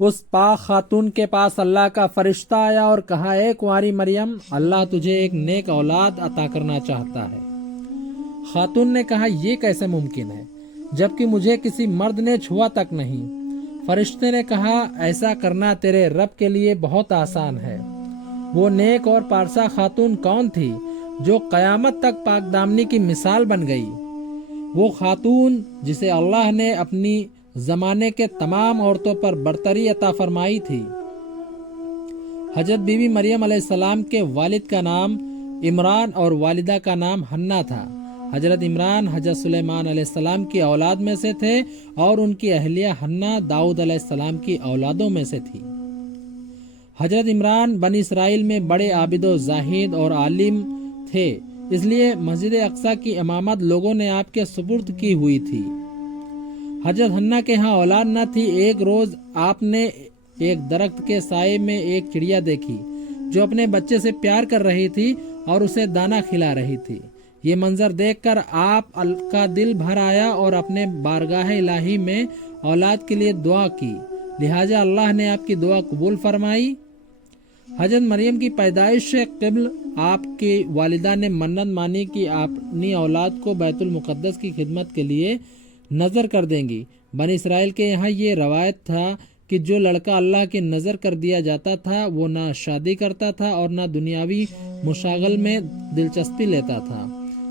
उस पाक खातून के पास अल्लाह का फरिश्ता आया और कहा, ए कुंवारी मरियम, अल्लाह तुझे एक नेक औलाद अता करना चाहता है। खातून ने कहा, ये कैसे मुमकिन है, जबकि मुझे किसी मर्द ने छुआ तक नहीं। फरिश्ते ने कहा, ऐसा करना तेरे रब के लिए बहुत आसान है। वो नेक और पारसा खातून कौन थी जो कयामत तक पाकदामनी की मिसाल बन गई? वो खातून जिसे अल्लाह ने अपनी जमाने के तमाम औरतों पर बरतरी अता फरमाई थी। हजरत बीबी मरियम अलैहिस्सलाम के वालिद का नाम इमरान और वालिदा का नाम हन्ना था। हजरत इमरान हजरत सुलेमान अलैहिस्सलाम की औलाद में से थे और उनकी अहलिया हन्ना दाऊद अलैहिस्सलाम की औलादों में से थी। हजरत इमरान बनी इसराइल में बड़े आबिदो जाहिद और आलिम थे, इसलिए मस्जिद अक्सा की इमामत लोगों ने आपके सुपुर्द की हुई थी। हजरत हन्ना के यहाँ औलाद न थी। एक रोज आपने एक दरख्त के साए में एक चिड़िया देखी जो अपने बच्चे से प्यार कर रही थी और उसे दाना खिला रही थी। ये मंजर देखकर आप का दिल भर आया और अपने बारगाह इलाही में औलाद के लिए दुआ की, लिहाजा अल्लाह ने आपकी दुआ कबूल फरमाई। हजरत मरियम की पैदाइश से क़िब्ल आपकी वालिदा ने मन्नत मानी कि आप अपनी औलाद को बैतुल मुक़द्दस की खिदमत के लिए नज़र कर देंगी। बनी इसराइल के यहाँ ये रवायत था कि जो लड़का अल्लाह की नज़र कर दिया जाता था वो ना शादी करता था और ना दुनियावी मुशागल में दिलचस्पी लेता था,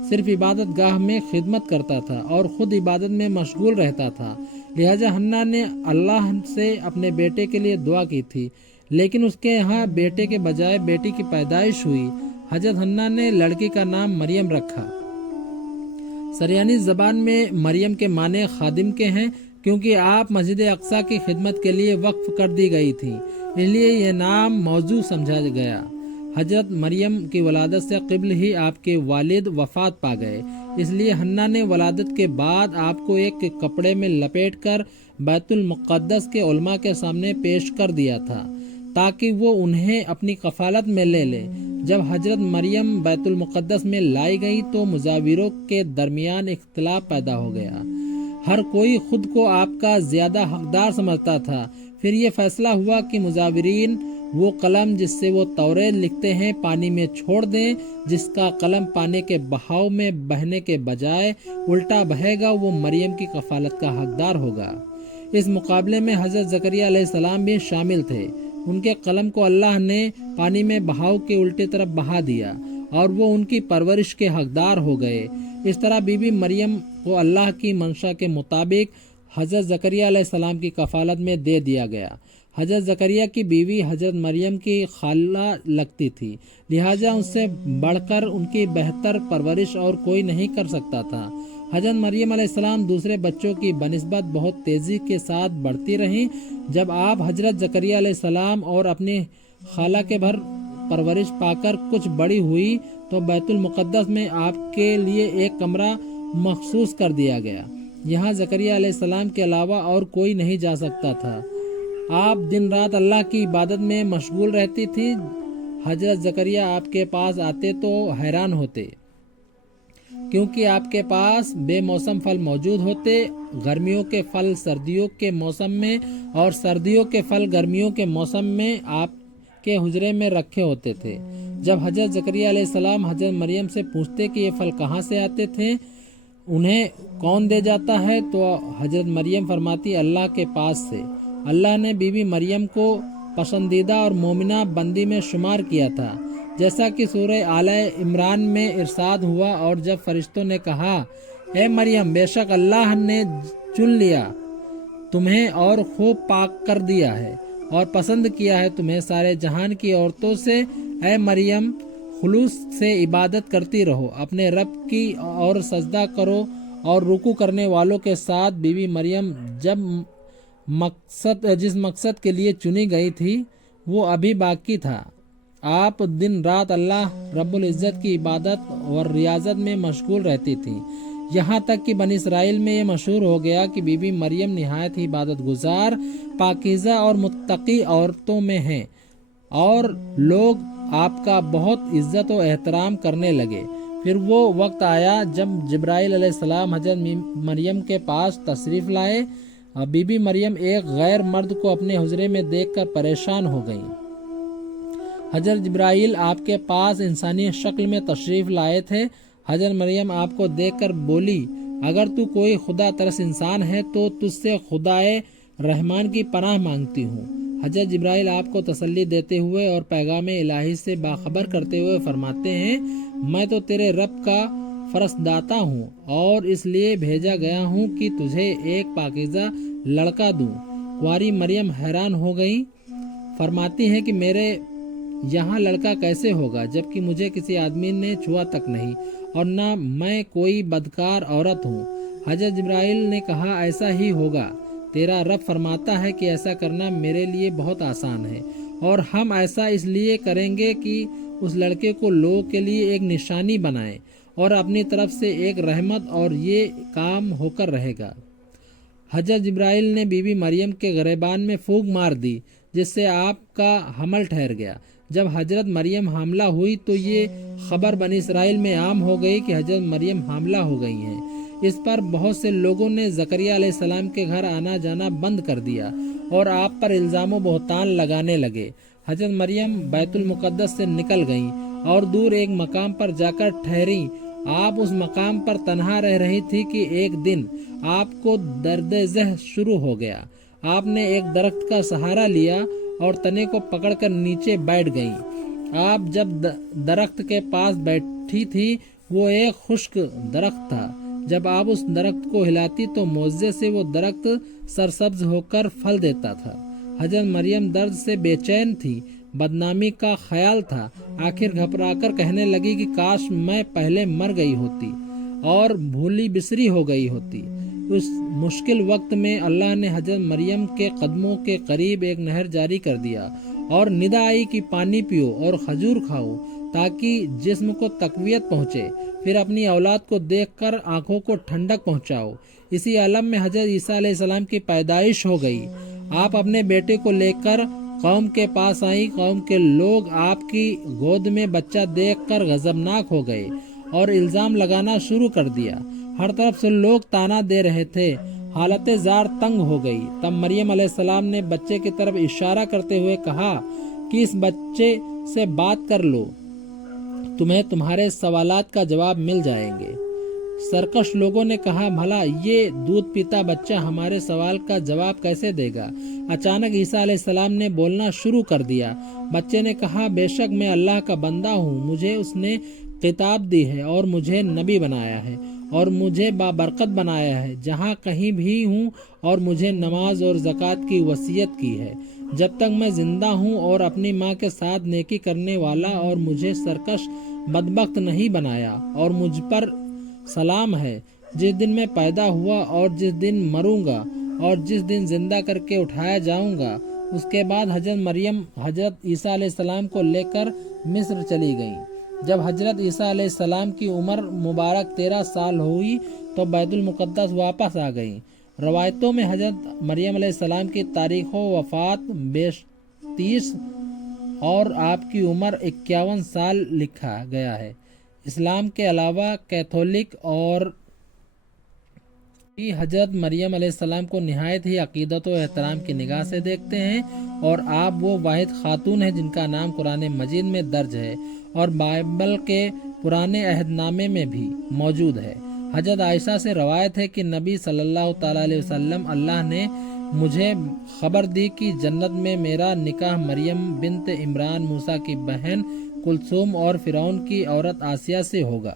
सिर्फ इबादत गाह में खिदमत करता था और ख़ुद इबादत में मशगूल रहता था। लिहाजा हन्ना ने अल्लाह से अपने बेटे के लिए दुआ की थी, लेकिन उसके यहाँ बेटे के बजाय बेटी की पैदाइश हुई। हजरत हन्ना ने लड़की का नाम मरियम रखा। सरयानी ज़बान में मरियम के माने खादिम के हैं, क्योंकि आप मस्जिद अक्सा की खिदमत के लिए वक्फ कर दी गई थी, इसलिए यह नाम मौजू समझा गया। हजरत मरियम की वलादत से क़िब्ल ही आपके वालिद वफ़ात पा गए, इसलिए हन्ना ने वलादत के बाद आपको एक कपड़े में लपेट कर बैतुल मुक़द्दस के उलमा के सामने पेश कर दिया था ताकि वो उन्हें अपनी कफ़ालत में ले ले। जब हजरत मरियम बैतुल मुक़द्दस में लाई गई तो मुजाविरों के दरमियान इख्तिलाफ पैदा हो गया। हर कोई खुद को आपका ज़्यादा हकदार समझता था। फिर ये फैसला हुआ कि मुजाविरीन वो कलम जिससे वो तौरेत लिखते हैं पानी में छोड़ दें। जिसका कलम पानी के बहाव में बहने के बजाय उल्टा बहेगा वो मरियम की कफ़ालत का हकदार होगा। इस मुकाबले में हज़रत ज़करिया अलैहिस्सलाम भी शामिल थे। उनके कलम को अल्लाह ने पानी में बहाव के उल्टी तरफ बहा दिया और वो उनकी परवरिश के हकदार हो गए। इस तरह बीबी मरियम को अल्लाह की मंशा के मुताबिक हज़रत ज़करिया अलैहिस्सलाम की कफ़ालत में दे दिया गया। हज़रत ज़करिया की बीवी हज़रत मरियम की खाला लगती थी, लिहाजा उससे बढ़कर उनकी बेहतर परवरिश और कोई नहीं कर सकता था। हज़रत मरियम अलैहिस्सलाम दूसरे बच्चों की बनिस्बत बहुत तेज़ी के साथ बढ़ती रहीं। जब आप हज़रत ज़करिया अलैहिस्सलाम और अपनी खाला के भर परवरिश पाकर कुछ बड़ी हुई तो बैतुल मुक़द्दस में आपके लिए एक कमरा मखसूस कर दिया गया। यहाँ ज़करिया अलैहिस्सलाम के अलावा और कोई नहीं जा सकता था। आप दिन रात अल्लाह की इबादत में मशगूल रहती थी। हज़रत ज़करिया आपके पास आते तो हैरान होते, क्योंकि आपके पास बेमौसम फल मौजूद होते। गर्मियों के फल सर्दियों के मौसम में और सर्दियों के फल गर्मियों के मौसम में आपके हुजरे में रखे होते थे। जब हज़रत ज़करिया अलैहिस्सलाम हज़रत मरियम से पूछते कि ये फल कहाँ से आते थे, उन्हें कौन दे जाता है, तो हज़रत मरियम फरमाती, अल्लाह के पास से। अल्लाह ने बीबी मरियम को पसंदीदा और मोमिना बंदी में शुमार किया था, जैसा कि सूरह आले इमरान में इरशाद हुआ। और जब फरिश्तों ने कहा, ए मरियम, बेशक अल्लाह ने चुन लिया तुम्हें और खूब पाक कर दिया है और पसंद किया है तुम्हें सारे जहान की औरतों से। ए मरियम, खुलूस से इबादत करती रहो, अपने रब की और सजदा करो और रुकू करने वालों के साथ। बीबी मरियम जिस मकसद के लिए चुनी गई थी वो अभी बाकी था। आप दिन रात अल्लाह रब्बुल इज़्ज़त की इबादत और रियाजत में मशगूल रहती थी। यहाँ तक कि बनी इसराइल में ये मशहूर हो गया कि बीबी मरियम निहायत ही इबादत गुजार, पाकीज़ा और मुत्तकी औरतों में हैं और लोग आपका बहुत इज्जत और एहतराम करने लगे। फिर वो वक्त आया जब जिब्राइल अलैहिस्सलाम हज़रत मरियम के पास तशरीफ़ लाए। بی بی مریم ایک غیر مرد کو اپنے حجرے میں دیکھ کر پریشان ہو گئیں۔ حضرت جبرائیل آپ کے پاس انسانی شکل میں تشریف لائے تھے۔ حضرت مریم آپ کو دیکھ کر بولی، اگر تو کوئی خدا ترس انسان ہے تو تجھ سے خدائے رحمان کی پناہ مانگتی ہوں۔ حضرت جبرائیل آپ کو تسلی دیتے ہوئے اور پیغام الہی سے باخبر کرتے ہوئے فرماتے ہیں، میں تو تیرے رب کا فرستادہ ہوں اور اس لیے بھیجا گیا ہوں کہ تجھے ایک پاکیزہ لڑکا دوں۔ کنواری مریم حیران ہو گئی، فرماتی ہیں کہ میرے یہاں لڑکا کیسے ہوگا جبکہ مجھے کسی آدمی نے چھوا تک نہیں اور نہ میں کوئی بدکار عورت ہوں۔ حضرت جبرائیل نے کہا، ایسا ہی ہوگا، تیرا رب فرماتا ہے کہ ایسا کرنا میرے لیے بہت آسان ہے، اور ہم ایسا اس لیے کریں گے کہ اس لڑکے کو لوگوں کے لیے ایک نشانی بنائیں اور اپنی طرف سے ایک رحمت، اور یہ کام ہو کر رہے گا۔ حضرت جبرائیل نے بی بی مریم کے گریبان میں پھونک مار دی جس سے آپ کا حمل ٹھہر گیا۔ جب حضرت مریم حاملہ ہوئی تو یہ خبر بنی اسرائیل میں عام ہو گئی کہ حضرت مریم حاملہ ہو گئی ہیں۔ اس پر بہت سے لوگوں نے زکریا علیہ السلام کے گھر آنا جانا بند کر دیا اور آپ پر الزام و بہتان لگانے لگے۔ حضرت مریم بیت المقدس سے نکل گئیں اور دور ایک مقام پر جا کر ٹھہریں۔ آپ اس مقام پر تنہا رہ رہی تھی کہ ایک دن آپ کو درد ذہ شروع ہو گیا۔ آپ نے ایک درخت کا سہارا لیا اور تنے کو پکڑ کر نیچے بیٹھ گئیں۔ آپ جب درخت کے پاس بیٹھی تھی وہ ایک خشک درخت تھا۔ جب آپ اس درخت کو ہلاتی تو معجزے سے وہ درخت سرسبز ہو کر پھل دیتا تھا۔ حضرت مریم درد سے بے چین تھی، بدنامی کا خیال تھا۔ آخر گھبرا کر کہنے لگی کہ کاش میں پہلے مر گئی ہوتی اور بھولی بسری ہو گئی ہوتی۔ اس مشکل وقت میں اللہ نے حضرت مریم کے قدموں کے قریب ایک نہر جاری کر دیا اور ندا آئی کہ پانی پیو اور کھجور کھاؤ تاکہ جسم کو تقویت پہنچے، پھر اپنی اولاد کو دیکھ کر آنکھوں کو ٹھنڈک پہنچاؤ۔ اسی عالم میں حضرت عیسیٰ علیہ السلام کی پیدائش ہو گئی۔ آپ اپنے بیٹے کو لے کر قوم کے پاس آئیں۔ قوم کے لوگ آپ کی گود میں بچہ دیکھ کر غضبناک ہو گئے اور الزام لگانا شروع کر دیا۔ ہر طرف سے لوگ تانا دے رہے تھے۔ حالت زار تنگ ہو گئی۔ تب مریم علیہ السلام نے بچے کی طرف اشارہ کرتے ہوئے کہا کہ اس بچے سے بات کر لو، تمہیں تمہارے سوالات کا جواب مل جائیں گے۔ سرکش لوگوں نے کہا، بھلا یہ دودھ پیتا بچہ ہمارے سوال کا جواب کیسے دے گا؟ اچانک عیسیٰ علیہ السلام نے بولنا شروع کر دیا۔ بچے نے کہا، بے شک میں اللہ کا بندہ ہوں، مجھے اس نے کتاب دی ہے اور مجھے نبی بنایا ہے اور مجھے بابرکت بنایا ہے جہاں کہیں بھی ہوں، اور مجھے نماز اور زکوٰۃ کی وصیت کی ہے جب تک میں زندہ ہوں، اور اپنی ماں کے ساتھ نیکی کرنے والا، اور مجھے سرکش بدبخت نہیں بنایا، اور مجھ پر سلام ہے جس دن میں پیدا ہوا اور جس دن مروں گا اور جس دن زندہ کر کے اٹھایا جاؤں گا۔ اس کے بعد حضرت مریم حضرت عیسیٰ علیہ السلام کو لے کر مصر چلی گئیں۔ جب حضرت عیسیٰ علیہ السلام کی عمر مبارک 13 سال ہوئی تو بیت المقدس واپس آ گئیں۔ روایتوں میں حضرت مریم علیہ السلام کی تاریخ و وفات 30 اور آپ کی عمر 51 سال لکھا گیا ہے۔ اسلام کے علاوہ کیتھولک اور بھی حضرت مریم علیہ السلام کو نہایت ہی عقیدت و احترام کی نگاہ سے دیکھتے ہیں، اور آپ وہ واحد خاتون ہیں جن کا نام قرآن مجید میں درج ہے اور بائبل کے پرانے عہد نامے میں بھی موجود ہے۔ حضرت عائشہ سے روایت ہے کہ نبی صلی اللہ تعالیٰ علیہ وسلم، اللہ نے مجھے خبر دی کہ جنت میں میرا نکاح مریم بنت عمران موسیٰ کی بہن کلثوم اور فرعون کی عورت آسیہ سے ہوگا۔